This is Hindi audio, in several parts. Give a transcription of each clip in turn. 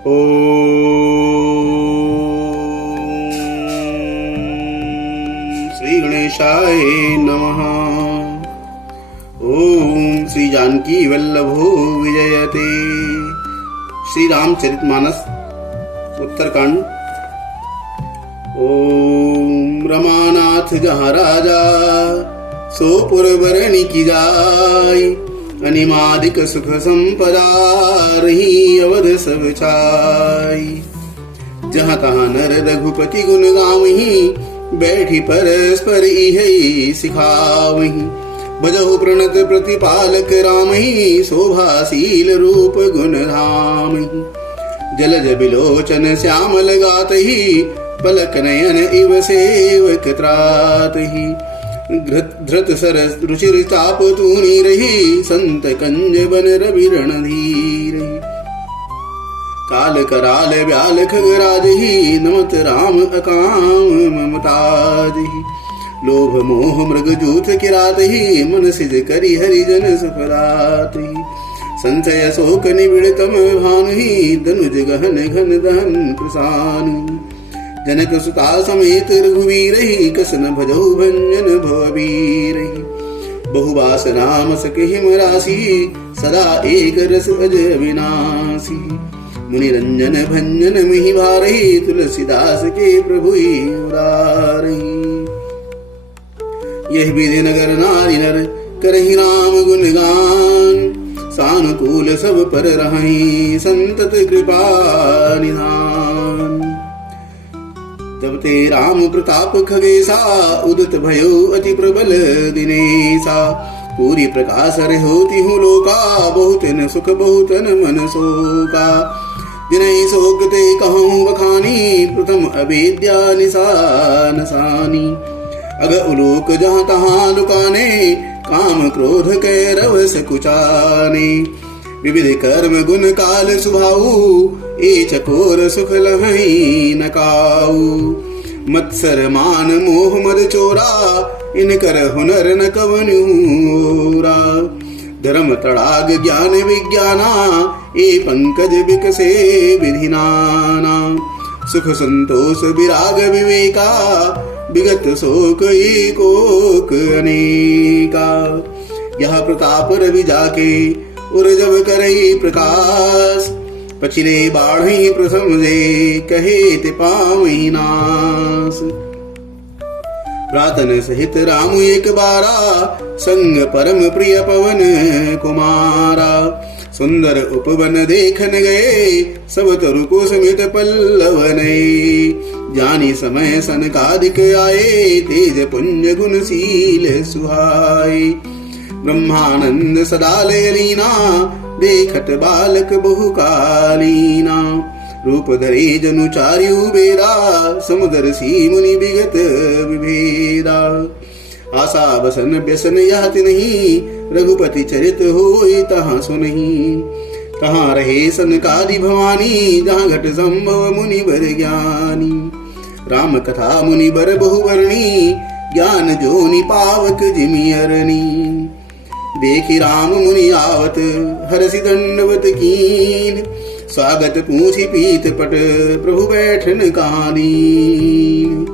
श्री गणेशाय नमः। ओम श्री जानकी वल्लभो विजयते। श्री रामचरितमानस उत्तरकांड। ओम रमानाथ जहाँ राजा सो पुरबरणी की जाय, अनिमादिक सुख संपदा रही अवध सब छाई। जहाँ तहाँ नर रघुपति गुण गावहीं, बैठी परस्पर इहि सिखावहीं। भजहु प्रणत प्रतिपालक रामहि, शोभाशील रूप गुण धामहि। जलज बिलोचन श्यामल गातहि, पलक नयन इव सेवक त्रातहि। धृत सरस रुचिर चाप तूनी रही, संत कंज बन रवि रणधीरहि। काल कराल व्याल खगराजहि, नमत राम अकाम ममताजहि। लोभ मोह मृग जूथ किरातहि, मन सिज करि हरिजन सुखदातहि। संशय शोक निबिड़ तम भानुहि, धनुज गहन घन दहन प्रसानुहि। जनक सुता समेत रघुवीरहि, कसन भजौ भंजन भवबीरहि। बहुबास राम सखिम राशि, सदा एक रस अज अविनाशी। मुनि रंजन भंजन मिहि भारहि, तुलसीदास के प्रभुइ उदारहि। यह विधि नगर नारी नर, करहि राम गुण गान। सानुकूल सब पर रहहि, संतत कृपा निधान। तब ते राम प्रताप खगेसा, उदित भयो अति प्रबल दिनेसा। पूरी प्रकाश होती हूँ लोका, बहुतन सुख बहुतन मन शोका। जिनहि शोक ते कहूँ बखानी, प्रथम अवेद्या निशान सानी। अग उलोक जहाँ तहाँ लुकाने, काम क्रोध कै रवस कुचाने। विविध कर्म गुण काल सुभाऊ, ए चकोर सुख लहई नकाऊ। मत्सर मान मोह मद चोरा, इनकर हुनर न कवनूरा। धर्म तड़ाग ज्ञान विज्ञाना, ए पंकज विकसे विधि नाना। सुख संतोष विराग विवेका, विगत शोक एकोक अनेका। यह प्रताप रवि जाके, उर जब करई प्रकाश। पछिले बाढ़ी प्रथम दे, कहे ते पावई नास। प्रातन सहित राम एक बारा, संग परम प्रिय पवन कुमारा। सुंदर उपवन देखन गए, सब तरु को समित पल्लवनय। जानी समय सनकादिक आए, तेज पुंज गुणशील सुहाए। ब्रह्मानंद सदा लय लीना, देखत बालक बहुकालीना। रूप धरे जनु चार्यु बेरा, समुदर सी मुनि विगत विभेदा। आशा बसन व्यसन यात नहीं, रघुपति चरित होई तहाँ सुनहि। कहाँ रहे सनकादि भवानी, जहाँ घट संभव मुनि बर ज्ञानी। राम कथा मुनि बर बहुवर्णी, ज्ञान जोनि पावक जिमि अरणी। देखि राम मुनि आवत, हरसि दंडवत कीन। स्वागत पूछि पीत पट, प्रभु बैठन कहानीन।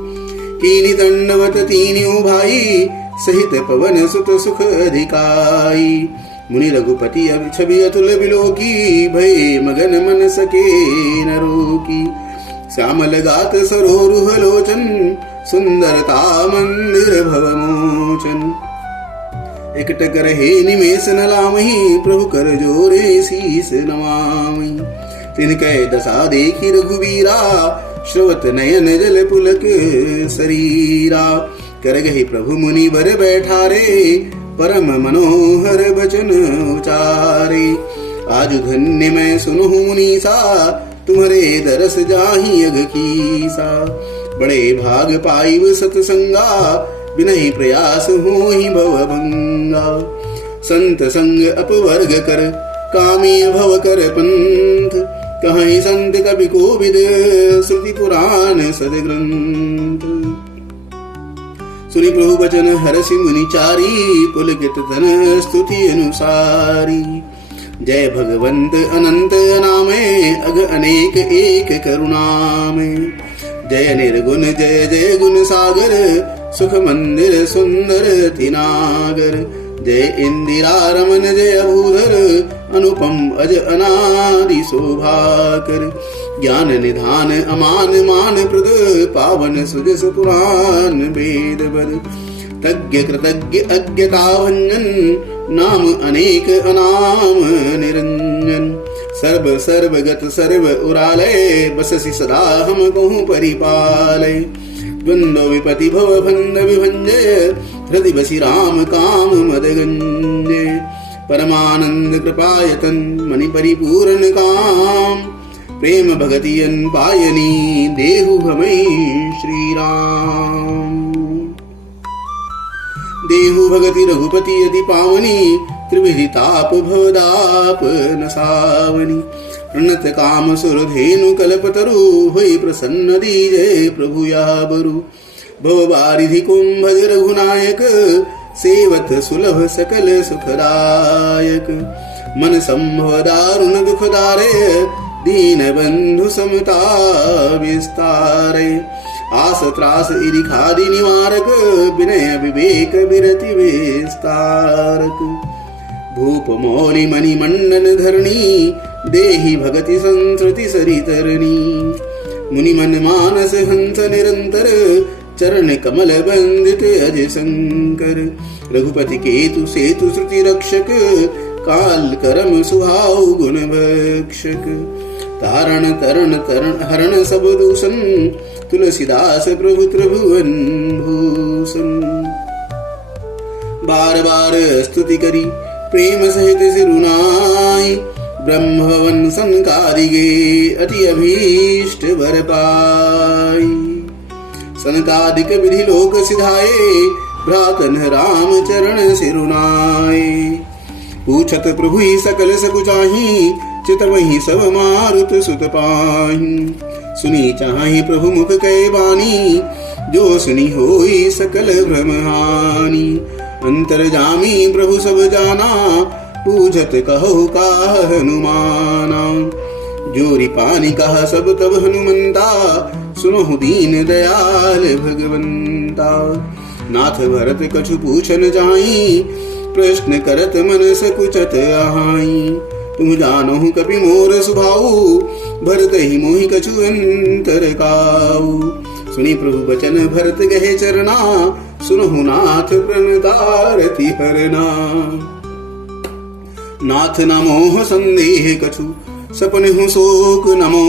कीनि दंडवत तीन्यों भाई, सहित पवन सुत सुख अधिकाई। मुनि रघुपति अब छवि अतुल बिलोकी, भय मगन मन सके न रोकी। श्यामल गात सरोरुह लोचन, सुंदरता मंदिर भव मोचन। एकट करहे निमेष न लामहि, प्रभु कर जोरे शीस नमामि। तिनकै दशा देखि रघुवीरा, श्रवत नयन जल पुलक शरीरा। कर गहि प्रभु मुनि बर बैठारे, परम मनोहर बचन उचारे। आजु धन्य मैं सुनहु मुनीसा, तुम्हारे दरस जाहि अघ कीसा। बड़े भाग पाइब सतसंगा, बिनहि प्रयास होहि भवभंगा। संत संग अपवर्ग कर, कामी भव कर पंथ। कहीं संत कवि कोविद, श्रुति पुराण सदग्रंथ। सुनि प्रभु बचन हरसि मुनि चारी, पुलकित तन स्तुति अनुसारी। जय भगवंत अनंत नामे, अग अनेक अनेक एक करुणा में। जय निर्गुण जय जय गुण सागर, सुख मंदिर सुंदर तिनागर। जय इंदिरा रमन जय भूधर, अनुपम अज अनादि शोभाकर। ज्ञान निधान अमान मान प्रद, पावन सुजस पुराण वेद बद। तज्ञ कृतज्ञ अज्ञता भंजन, नाम अनेक अनाम निरंजन। सर्व सर्वगत सर्व उरालय, बससि सदा हम कहूँ परिपालय। द्वंद्व विपति भव भंग विभंजय, हृदय बसि राम काम मद गंजय। परमानंद कृपायतन मणि परिपूर्ण काम, प्रेम भगति अन पायनी देहु हमें श्री राम। देहु भगति रघुपति यदि पावनी, त्रिविधि ताप भवदाप नसावनी। प्रणत काम सुर धेनु कल्पतरु, होई प्रसन्न दीजय प्रभु याबरु। भव बारिधि कुंभज रघुनायक, सेवत सुलभ सकल सुखदायक। मन संभव दारुण दुखदारे, दीन बंधु समता विस्तारे। आस त्रास इरिखादि निवारक, विनय विवेक विरति विस्तारक। भूप मौलि मणि मंडन धरणी, देहि भगति संस्कृति सरितरणी। मुनि मन मानस हंस निरंतर, चरण कमल बंदित अज शंकर। रघुपति केतु सेतु श्रुति रक्षक, काल करम सुहाव गुण भक्षक। तारण तरण तरण हरण सब दूषण, तुलसीदास प्रभु त्रिभुवन भूषण। बार बार स्तुति करी प्रेम सहित सिरुनाई, ब्रह्म भवन सनकादिगे अति अभीष्ट वर पाई। सनकादिक विधि लोक सिधाए, भ्रातन राम चरण सिरुनाए। पूछत प्रभु सकल सकुचाही, चित वही सब मारुत सुत पाही। सुनी चाहि प्रभु मुख कै बानी, जो सुनी होई सकल भ्रम हानि। अंतर्जामी प्रभु सब जाना, पूछत कहो का हनुमाना। जोरी पानी कहा सब तब हनुमंता, सुनहु दीन दयाल भगवंता। नाथ भरत कछु पूछन जाई, प्रश्न करत मन सकुचत आहाई। तुम जानहु कपि मोर सुभाऊ, भरत ही मोहि कछु अंतर काऊ। सुनी प्रभु बचन भरत गहे चरना, सुनहु नाथ प्रणतारति हरना। नाथ न मोह संदेह कछु, सपने शोक नमो।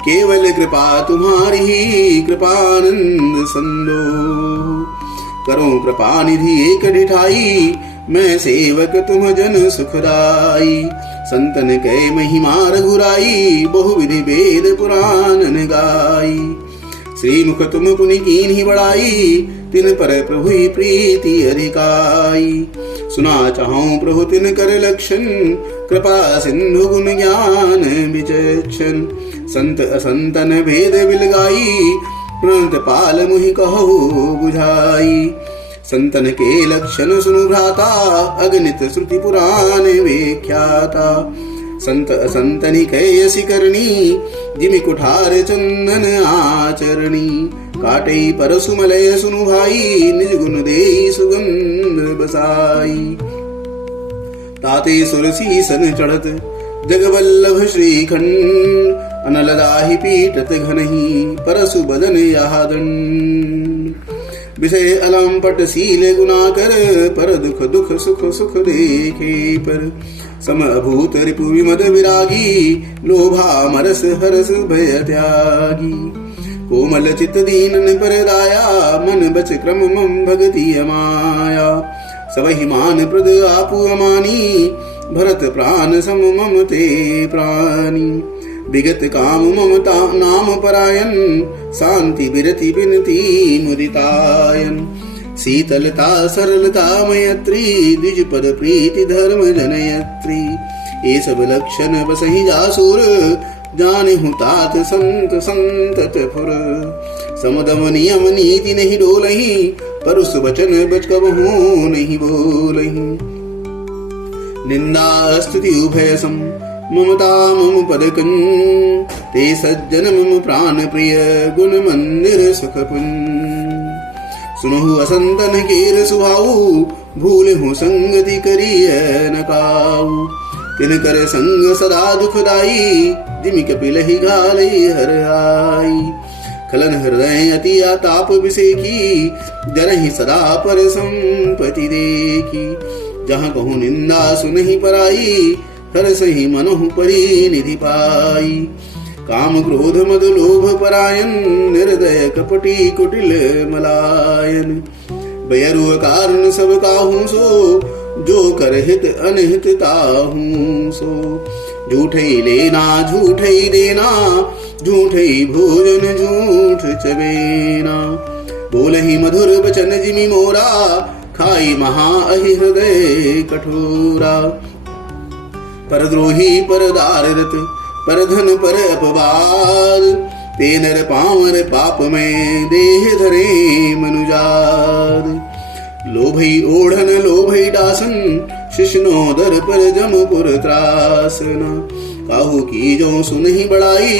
केवल कृपा तुम्हारी, कृपानंद संदो। करो कृपा निधि एक ढिठाई, मैं सेवक तुम जन सुखदाई। संतन कै महिमा रघुराई, बहुविधि वेद पुराण गाई। श्रीमुख तुम पुनि कीन्ही बड़ाई, तिन पर प्रभु प्रीति अधिकाई। सुना चाहूं प्रभु तिन कर लक्षण, कृपा सिंधु गुण ज्ञान विचक्षण। संत असंतन भेद बिलगाई, प्रणत पाल मुहि कहो बुझाई। संतन के लक्षण सुनु भ्राता, अगणित श्रुति पुराण व्याख्याता। संत असंतनि कैसी करनी, जिमि कुठार चंदन आचरणी। काटे परसु मलय सुनु भाई, निज गुण देई सुगंध बसाई। ताते सुरसी सन चढ़त, जगवल्लभ श्रीखंड। अनलदाहि पीटत घनहि, परसु बदन यादन। विषय अलंपट सील गुनाकर, पर दुख दुख सुख सुख देखे पर। समभूत रिपु विमद विरागी, लोभा मरस हरस भय त्यागी। कोमल चित दीनन पर दाया, मन बच क्रम मम भगति अमाया। सबहि मान प्रद आपु अमानी, भरत प्राण सम मम ते प्राणी। विगत काम ममता नाम परायण, शांति विरति बिनती मुदितायन। शीतलता सरलता मयत्री, द्विज पद प्रीति धर्म जनयत्री। ये सब लक्षण बसहि जासुर, जानिहु तात संत संतत फुर। समदम नियम नीति नहीं डोलहि, परुष वचन बच कबहु नहीं बोलहि। निंदा स्तुति उभय सम, ममता मम पदकं ते सज्जन मम प्राण प्रिय गुण मंदिर सुखपुन सुनहु असंतन केर सुहाऊ भूल हूँ संगति करिय न काऊ तिन कर संग सदा दुखदाई जिमि कपिलहि गालई हर आई खलन हृदय अति ताप विसेकी जरहि सदा पर संपति देखी जहाँ कहूँ निंदा सुनहि पराई हर सही मनहु परी निधि पाई काम क्रोध मद लोभ परायन निर्दय कपटी कुटिल मलायन बैरु कारण सब काहू सो जो कर हित अनहित ताहू सो झूठे लेना झूठे देना झूठे भोजन झूठ चबेना बोलहि मधुर बचन जिमि मोरा खाई महा अहि हृदय कठोरा परद्रोही परदाररत परधन पर अपवाद ते नर पामर पाप में देह धरे मनुजाद लोभई ओढ़न लोभई दासन शिष्णोदर पर जमपुर त्रासना काहू की जो सुनहि बड़ाई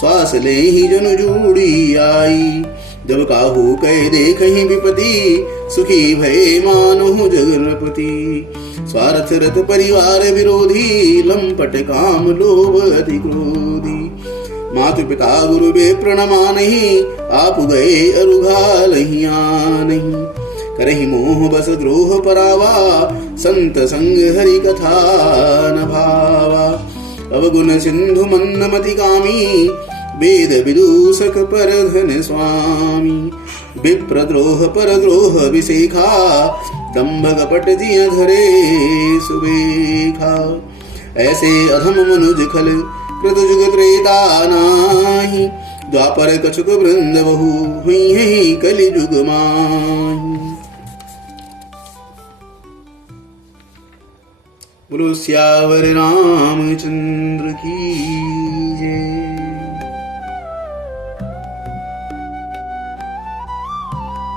श्वास ले ही जन जूड़ी आई जब काहू कह देखहि विपति सुखी भय मानहु जगन्पति स्वार्थ रत परिवार विरोधी लंपट काम लोभ अति क्रोधी मातु पिता गुरु बे प्रणमानहि आप गए अरुघालहि आनहि करहि मोह बस द्रोह परावा संत संग हरि कथा न भावा अवगुण सिंधु मन्नमति कामी वेद विदूषक पर धन स्वामी विप्रद्रोह परद्रोह विसेखा दंभ कपट जिय धरे सुबेखा ऐसे अधम मनुज खल कृत जुग त्रेता नाही द्वापर कछुक वृंद बहु हुई कलि जुग माही। बोलो सियावर रामचंद्र की।